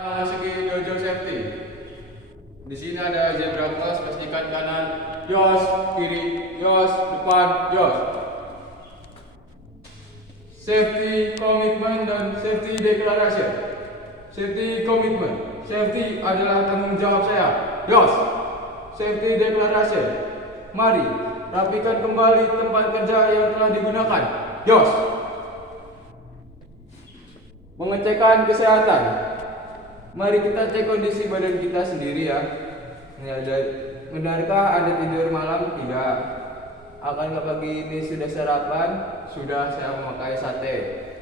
Segi dojo safety. Di sini ada zebra cross, pastikan kanan, jos, kiri, jos, depan, jos. Safety commitment dan safety declaration. Safety commitment. Safety adalah tanggung jawab saya. Jos. Safety declaration. Mari rapikan kembali tempat kerja yang telah digunakan. Jos. Mengecekkan kesehatan. Mari kita cek kondisi badan kita sendiri ya. Benarkah Anda tidur malam? Tidak. Akankah pagi ini sudah sarapan? Sudah, saya memakai sate.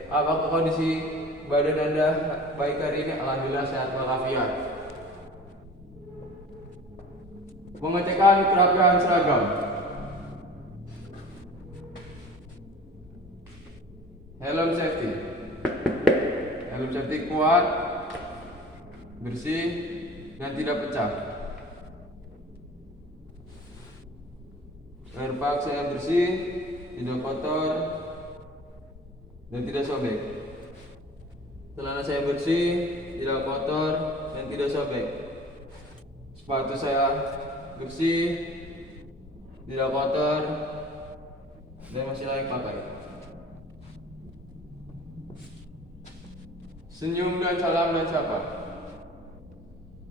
Apakah kondisi badan Anda baik hari ini? Alhamdulillah sehat walafiat. Pengecekan kerapian seragam. Helm safety. Helm safety kuat, bersih, dan tidak pecah. Airbag saya bersih, tidak kotor, dan tidak sobek. Celana saya bersih, tidak kotor, dan tidak sobek. Sepatu saya bersih, tidak kotor, dan masih layak pakai. Senyum dan salam dan sapa.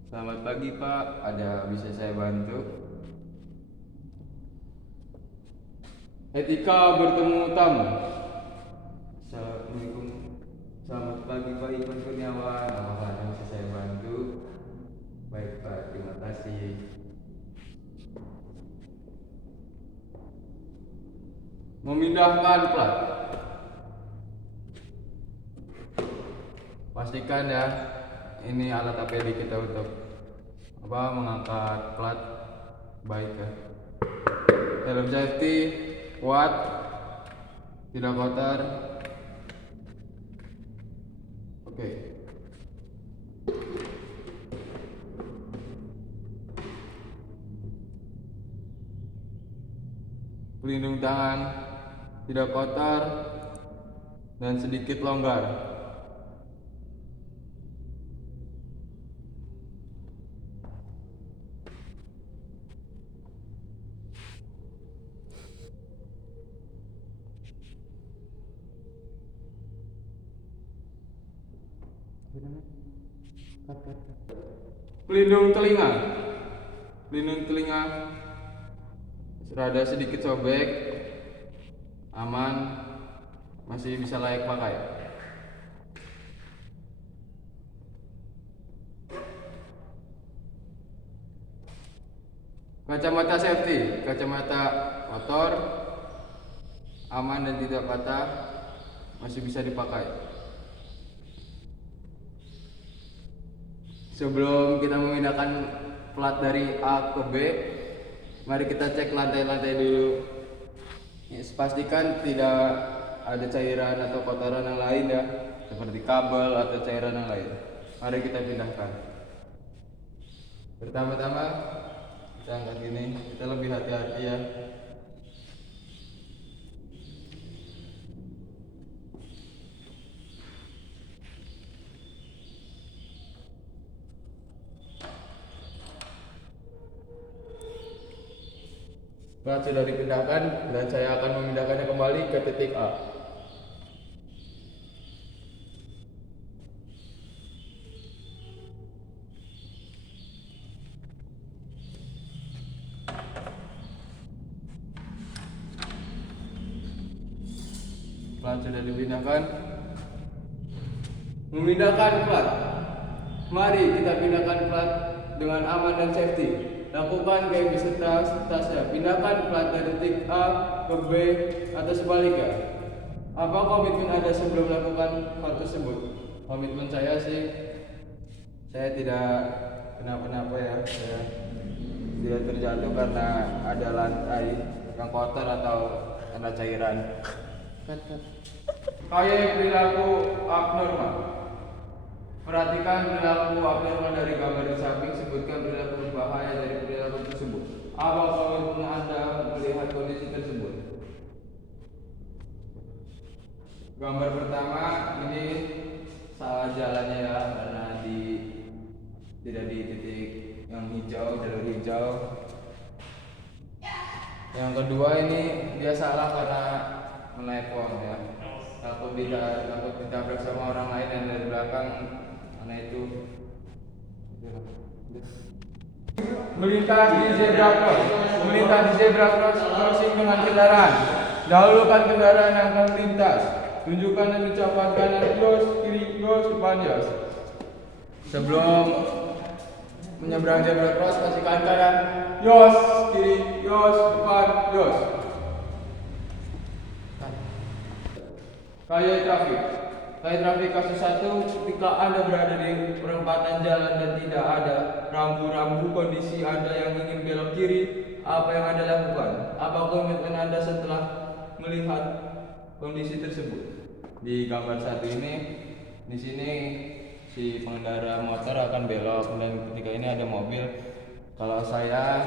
Selamat pagi Pak, ada bisa saya bantu? Etika bertemu tamu. Assalamualaikum. Selamat pagi Pak Ivan Kurniawan. Apakah ada bisa saya bantu? Baik Pak, terima kasih. Memindahkan plat. Pastikan ya, ini alat APD kita untuk mengangkat plat. Baik ya. Helm safety kuat, tidak kotor. Oke. Pelindung tangan tidak kotor dan sedikit longgar. Pelindung telinga. Pelindung telinga rada sedikit sobek, aman, masih bisa layak pakai. Kacamata safety, kacamata motor, aman dan tidak patah, masih bisa dipakai. Sebelum kita memindahkan plat dari A ke B, mari kita cek lantai-lantai dulu. Pastikan tidak ada cairan atau kotoran yang lain ya, seperti kabel atau cairan yang lain. Mari kita pindahkan. Pertama-tama kita angkat gini, kita lebih hati-hati ya. Plat sudah dipindahkan dan saya akan memindahkannya kembali ke titik A. Plat sudah dipindahkan. Memindahkan plat. Mari kita pindahkan plat dengan aman dan safety. Lakukan kayak beserta tasnya. Pindahkan plat dari titik A ke B atau sebaliknya. Apa komitmen Anda sebelum melakukan hal tersebut? Komitmen saya sih, saya tidak kenapa-napa ya. Saya tidak terjatuh karena ada lantai yang kotor atau karena cairan. Kayak perilaku abnormal. Perhatikan perilaku abnormal dari gambar di samping. Sebutkan perilaku berbahaya dari perilaku tersebut. Apa komitmen Anda melihat kondisi tersebut? Gambar pertama ini salah jalannya ya, karena di tidak di titik yang hijau, jalur hijau. Yang kedua ini dia salah karena menelepon ya, takut ditabrak sama orang lain yang dari belakang, karena itu melintas di zebra crossing dengan kendaraan. Dahulukan kendaraan yang akan melintas. Tunjukkan dan ucapkan kanan close, kiri close, depan yes. Sebelum menyeberang zebra cross, pastikan kanan yos, kiri yos, depan yos. Kayak trafik kasus 1, ketika Anda berada di perempatan jalan dan tidak ada rambu-rambu kondisi Anda yang ingin belok kiri, apa yang Anda lakukan? Apa komitmen Anda setelah melihat kondisi tersebut? Di gambar 1 ini, di sini si pengendara motor akan belok dan ketika ini ada mobil. Kalau saya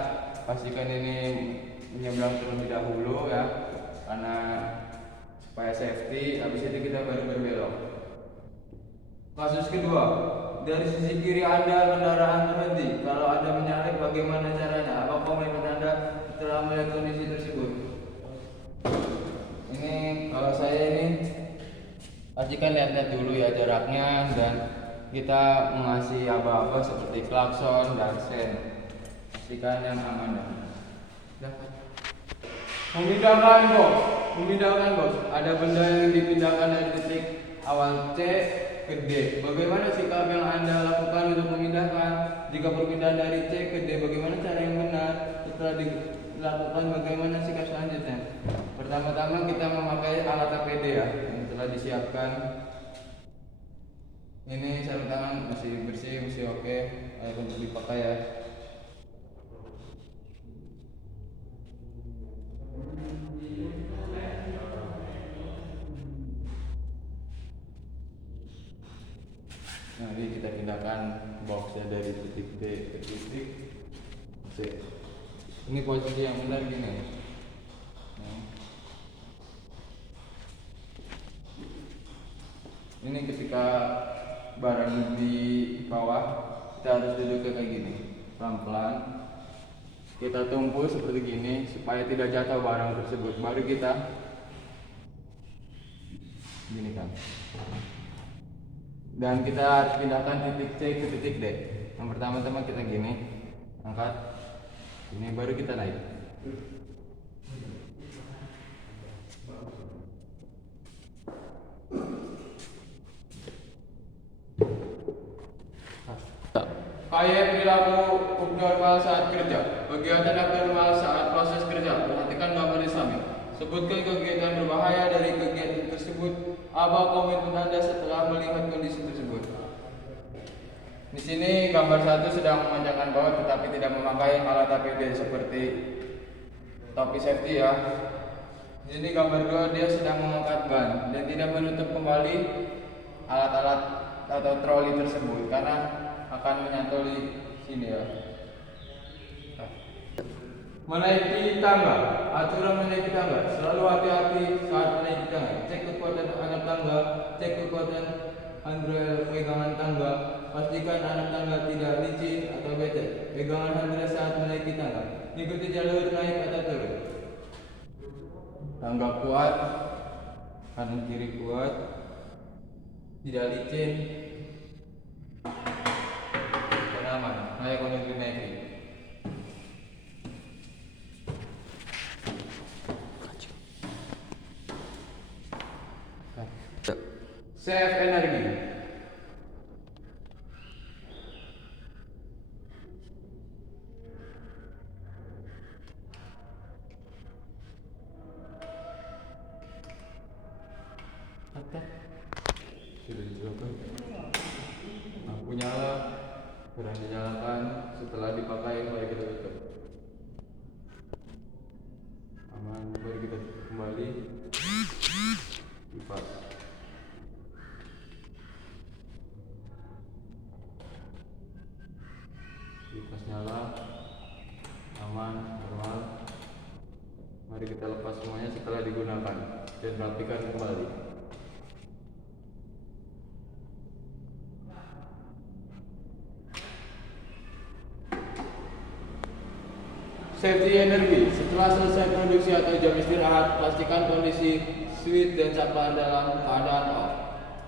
pastikan ini menyeberang terlebih dahulu ya, karena supaya safety, habis itu kita baru berbelok. Kasus kedua, dari sisi kiri Anda kendaraan berhenti. Kalau Anda menyalip, bagaimana caranya? Apa komitmen Anda setelah melihat kondisi tersebut? Ini kalau saya ini pastikan lihat-lihat dulu ya jaraknya, dan kita mengasih aba-aba seperti klakson dan sen. Pastikan yang aman ya. Memindahkan box. Ada benda yang dipindahkan dari titik awal C ke D. Bagaimana sikap yang Anda lakukan untuk memindahkan? Jika perpindahan dari C ke D, bagaimana cara yang benar? Setelah dilakukan, bagaimana sikap selanjutnya? Pertama-tama kita memakai alat APD ya, yang telah disiapkan. Ini sarung tangan masih bersih, masih oke, layak untuk dipakai ya. Nah, ini kita pindahkan boxnya dari titik D ke titik C. Ini posisi yang benar gini. Ini ketika barang di bawah, kita harus duduk kayak gini, pelan-pelan. Kita tumpu seperti gini supaya tidak jatuh barang tersebut. Baru kita gini kan. Dan kita harus pindahkan titik C ke titik D. Yang pertama-tama kita gini, angkat. Ini baru kita naik. Kayak perilaku abnormal saat kerja. Kegiatan abnormal saat proses kerja. Perhatikan gambar di samping. Sebutkan kegiatan berbahaya dari kegiatan tersebut. Apa komitmen Anda setelah melihat kondisi tersebut? Di sini gambar 1 sedang memanjangkan baut tetapi tidak memakai alat APD seperti topi safety ya. Di sini gambar 2 dia sedang mengangkat ban dan tidak menutup kembali alat-alat atau troli tersebut karena akan menyantol di sini ya. Menaiki tangga. Aturan menaiki tangga. Selalu hati-hati saat menaiki tangga. Cek kekuatan anak tangga, cek kekuatan handrail pegangan tangga. Pastikan anak tangga tidak licin atau becek. Pegangan handrail saat menaiki tangga. Ikuti jalur naik atau turun. Tangga kuat, kanan kiri kuat, tidak licin, dan aman. Naik untuk naik. Save energi. Sudah dicoba. Lampu nyala, kurang dinyalakan. Setelah dipakai, mari kita tutup. Aman, baru kita kembali. Lipat. Kipas nyala, aman, normal. Mari kita lepas semuanya setelah digunakan dan rapikan kembali. Safety energi. Setelah selesai produksi atau jam istirahat, pastikan kondisi switch dan saklar dalam keadaan off.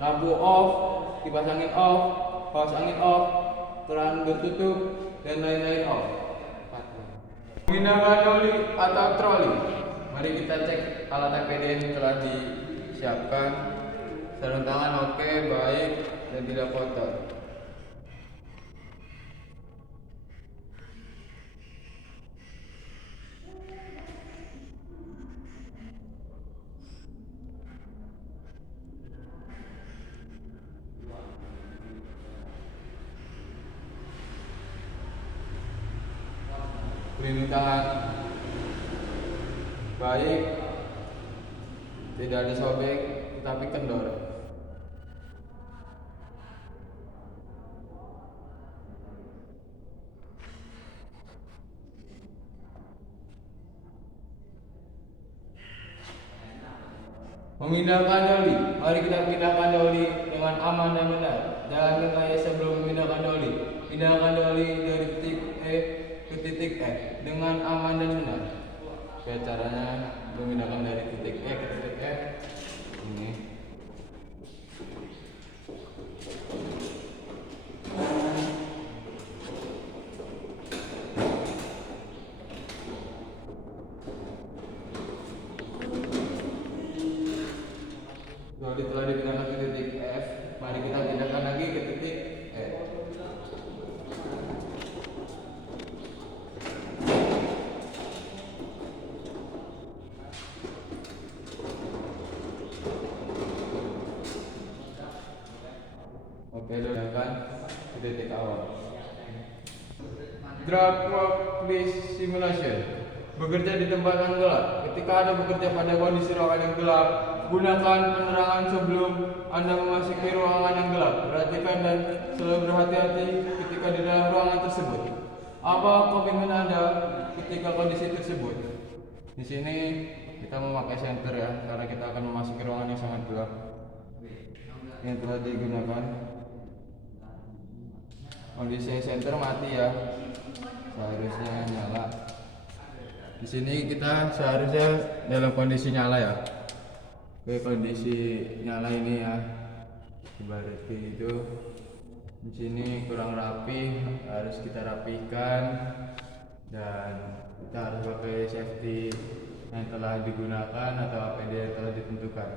Lampu off, kipas angin off, paus angin off, keran bertutup, dan lain-lain off. Menggunakan oli atau troli. Mari kita cek alat APD yang telah disiapkan. Sarung tangan oke, baik, dan tidak kotor. Pelindung tangan baik, tidak disobek tetapi kendor. Memindahkan doli. Mari kita pindahkan doli dengan aman dan benar. Jangan kengayai sebelum memindahkan doli. Pindahkan doli dari titik E ke titik F dengan aman dan benar. Oke, caranya memindahkan dari titik E ke titik F ini. Doli telah dipindahkan ke titik F. Mari kita pindahkan lagi ke titik E. Oke, pindahkan ke titik awal. Drag workplace simulation. Bekerja di tempat yang gelap. Ketika Anda bekerja pada kondisi ruangan yang gelap, gunakan penerangan sebelum Anda memasuki ruangan yang gelap. Perhatikan dan selalu berhati-hati ketika di dalam ruangan tersebut. Apa komitmen Anda ketika kondisi tersebut? Di sini kita memakai senter ya, karena kita akan memasuki ruangan yang sangat gelap yang telah digunakan. Kondisi senter mati ya, seharusnya nyala. Di sini kita seharusnya dalam kondisi nyala ya. Oke, kondisi nyala ini ya. Ibaratnya itu di sini kurang rapi, harus kita rapihkan dan kita harus pakai safety yang telah digunakan atau APD yang telah ditentukan.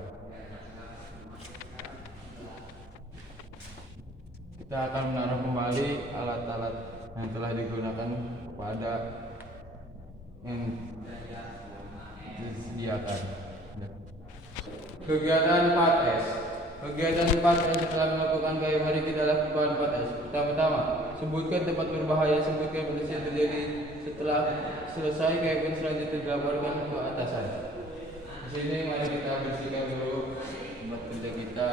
Kita akan menaruh kembali alat-alat yang telah digunakan kepada yang disediakan. Kegiatan 4S. Kegiatan 4S setelah melakukan kayu, mari kita lakukan 4S. Pertama, sebutkan tempat berbahaya, sebutkan kondisi yang terjadi. Setelah selesai, kayu selanjutnya dilaporkan ke atasan. Di sini mari kita bersihkan dulu tempat kerja kita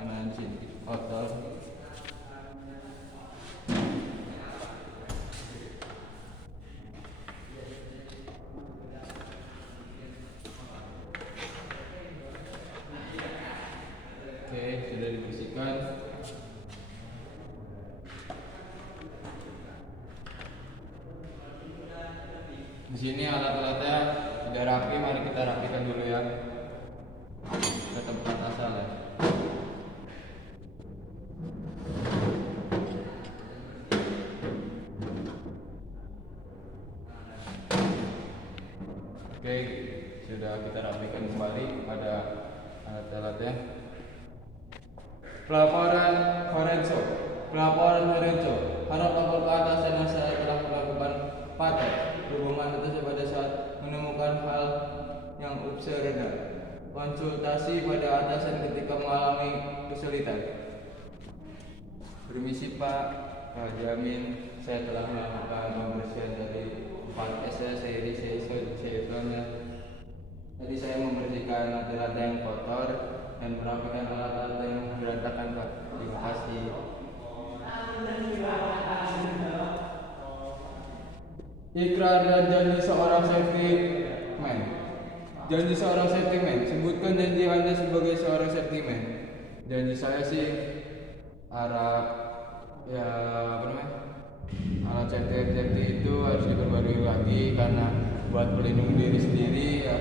dengan sini kotor. Oke, sudah dibersihkan. Di sini alat-alatnya sudah rapi, mari kita rapikan dulu ya ke tempat asalnya. Oke, sudah kita rapikan kembali pada alat-alatnya. Pelaporan Horenzo. Harap lapor ke atasan yang saya telah melakukan paten hubungan atas pada saat menemukan hal yang absurd. Konsultasi pada atasan ketika mengalami kesulitan. Permisi Pak, jamin saya telah melakukan pembersihan dari 4S seri sebelumnya. Tadi saya membersihkan alat-alat yang kotor dan merapikan alat-alat yang berantakan Pak. Terima kasih. Ikrar dan janji seorang safety man. Janji seorang safety man. Sebutkan janji Anda sebagai seorang safety man. Janji saya sih arah ya apa namanya? Alat safety itu harus diperbarui lagi buat melindungi diri sendiri ya.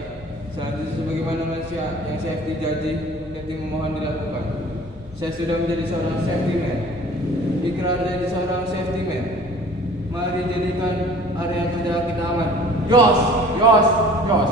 Selanjutnya sebagaimana manusia yang safety janji, safety memohon dilakukan. Saya sudah menjadi seorang safety man. Ikrar jadi seorang safety man. Mari jadikan area kerja kita aman. Yos, yos, yos.